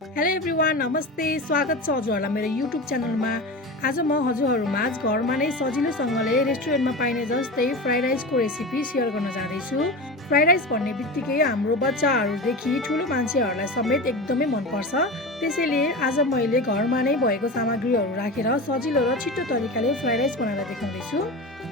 Hello everyone, नमस्ते। स्वागत छ हजुरहरूलाई मेरो युट्युब च्यानलमा। आज म हजुरहरूमाझ घरमा नै सजिलोसँगले रेस्टुरेन्टमा पाइने जस्तै फ्राइड राइसको रेसिपी सेयर गर्न जाँदैछु। फ्राइड राइस भन्ने बित्तिकै हाम्रो बच्चाहरूदेखि ठुलो मान्छेहरूलाई समेत एकदमै मनपर्छ। त्यसैले आज मैले घरमा नै भएको सामग्रीहरू राखेर सजिलो र छिटो तरिकाले फ्राइड राइस बनाएर देखाउँदैछु।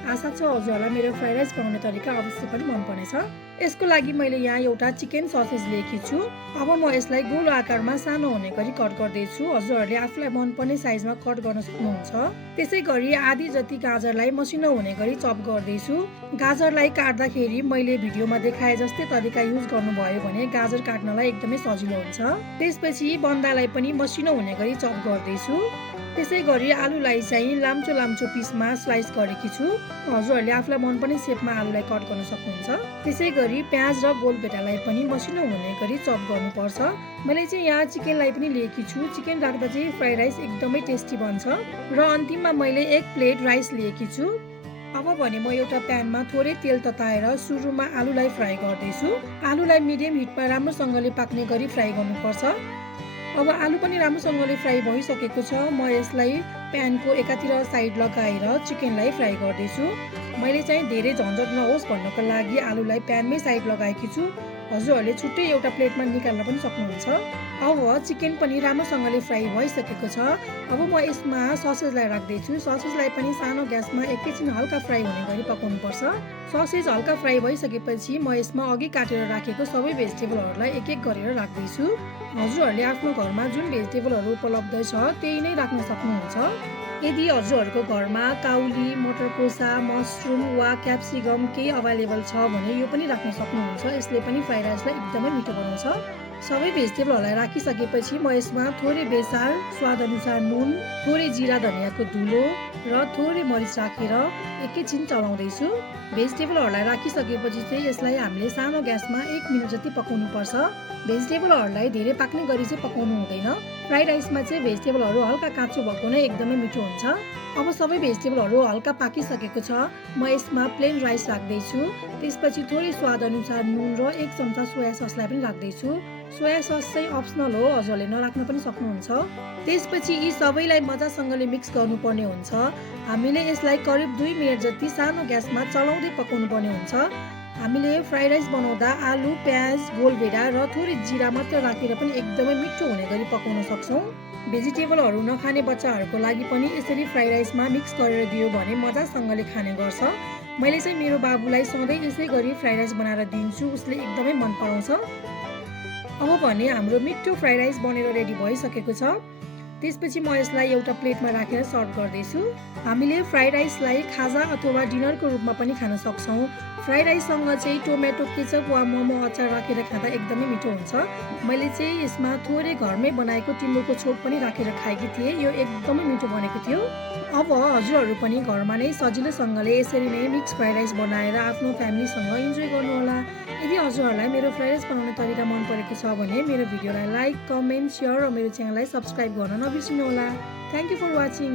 आशा छ हजुरहरूलाई मेरो फ्राइड राइस बनाउने तरिका अवश्य पनि मनपर्नेछ। यसको लागि मैले यहाँ एउटा चिकन ससेज लिएकी छु। अब म यसलाई गोलो आकारमा सानो हुने गरी कट गर्दैछु। हजुरहरूले आफूलाई मनपर्ने साइजमा कट गर्न सक्नुहुन्छ। त्यसै गरी आधी जति गाजरलाई मसिनो हुने गरी चप गर्दैछु। गाजरलाई काट्दाखेरि मैले भिडियोमा देखाए जस्तै तरिका युज गर्नुभयो भने गाजर काट्नलाई एकदमै सजिलो हुन्छ। त्यसपछि बन्दालाई पनि मसिनो हुने गरी चप गर्दैछु। त्यसै गरी आलुलाई चाहिँ लाम्चो लाम्चो पिसमा स्लाइस गरेकी छु। हजुरहरूले आफूलाई मनपर्ने सेपमा आलुलाई कट गर्न सक्नुहुन्छ। त्यसै गरी प्याज र गोलभेडालाई पनि मसिनो हुने गरी चप गर्नुपर्छ। मैले चाहिँ यहाँ चिकनलाई पनि लिएकी छु। चिकन राख्दा चाहिँ फ्राइड राइस एकदमै टेस्टी बन्छ। र अन्तिममा मैले 1 प्लेट राइस लिएकी छु। अब भने म एउटा प्यानमा थोरै तेल तताएर सुरुमा आलुलाई फ्राई गर्दैछु। आलुलाई मिडियम हिटमा राम्रोसँगले पाक्ने गरी फ्राई गर्नुपर्छ। अब आलु पनि राम्रोसँगले फ्राई भइसकेको छ। म यसलाई प्यानको एकातिर साइड लगाएर चिकनलाई फ्राई गर्दैछु। मैले चाहिँ धेरै झन्झट नहोस् भन्नको लागि आलुलाई प्यानमै साइड लगाएकी छु। हजुरहरूले छुट्टै एउटा प्लेटमा निकाल्न पनि सक्नुहुन्छ। अब चिकन पनि राम्रोसँगले फ्राई भइसकेको छ। अब म यसमा ससेजलाई राख्दैछु। ससेजलाई पनि सानो ग्यासमा एकैछिन हल्का फ्राई हुने गरी पकाउनुपर्छ। ससेज हल्का फ्राई भइसकेपछि म यसमा अघि काटेर राखेको सबै भेजिटेबलहरूलाई एक एक गरेर राख्दैछु। हजुरहरूले आफ्नो घरमा जुन भेजिटेबलहरू उपलब्ध छ त्यही नै राख्न सक्नुहुन्छ। यदि हजुरहरूको घरमा काउली, मटरकोसा, मसरुम वा क्याप्सिकम केही अभाइलेबल छ भने यो पनि राख्न सक्नुहुन्छ। यसले पनि फ्राइड राइसलाई एकदमै मिठो बनाउँछ। सबै भेजिटेबलहरूलाई राखिसकेपछि म यसमा थोरै बेसार, स्वादअनुसार नुन, थोरै जिरा धनियाँको धुलो र थोरै मरिच राखेर एकैछिन चलाउँदैछु। भेजिटेबलहरूलाई राखिसकेपछि चाहिँ यसलाई हामीले सानो ग्यासमा 1 मिनट जति पकाउनुपर्छ। भेजिटेबलहरूलाई धेरै पाक्ने गरी चाहिँ पकाउनु हुँदैन। फ्राइड राइसमा चाहिँ भेजिटेबलहरू हल्का काँचो भएको नै एकदमै मिठो हुन्छ। अब सबै भेजिटेबलहरू हल्का पाकिसकेको छ। म यसमा प्लेन राइस राख्दैछु। त्यसपछि थोरै स्वादअनुसार नुन र 1 चम्चा सोया ससलाई पनि राख्दैछु। सोया सस चाहिँ अप्सनल हो, हजुरले नराख्न पनि सक्नुहुन्छ। त्यसपछि यी सबैलाई मजासँगले मिक्स गर्नुपर्ने हुन्छ। हामीले यसलाई करिब 2 मिनट जति सानो ग्यासमा चलाउँदै पकाउनु पर्ने हुन्छ। हामीले फ्राइड राइस बनाउँदा आलु, प्याज, गोलभेडा र थोरै जिरा मात्र राखेर पनि एकदमै मिठो हुने गरी पकाउन सक्छौँ। भेजिटेबलहरू नखाने बच्चाहरूको लागि पनि यसरी फ्राइड राइसमा मिक्स गरेर दियो भने मजासँगले खाने गर्छ। मैले चाहिँ मेरो बाबुलाई सधैँ यसै गरी फ्राइड राइस बनाएर दिन्छु। उसले एकदमै मन पराउँछ। अब भने हाम्रो मिठो फ्राइड राइस बनेर रेडी भइसकेको छ। त्यसपछि म यसलाई एउटा प्लेटमा राखेर सर्भ गर्दैछु। हामीले फ्राइड राइसलाई खाजा अथवा डिनरको रूपमा पनि खान सक्छौँ। फ्राइड राइससँग चाहिँ टोमेटो केचप वा मोमो अचार राखेर खाँदा एकदमै मिठो हुन्छ। मैले चाहिँ यसमा थोरै घरमै बनाएको टिमुरको छोप पनि राखेर खाएकी थिएँ। यो एकदमै मिठो बनेको थियो। अब हजुरहरू पनि घरमा नै सजिलोसँगले यसरी नै मिक्स फ्राइड राइस बनाएर आफ्नो फ्यामिलीसँग इन्जोय गर्नुहोला। यदि हजुरहरूलाई मेरो फ्राइड राइस बनाउने तरिका मन परेको छ भने मेरो भिडियोलाई लाइक, कमेन्ट, सेयर र मेरो च्यानललाई सब्सक्राइब गर्न नबिर्सिनुहोला। Thank you for watching.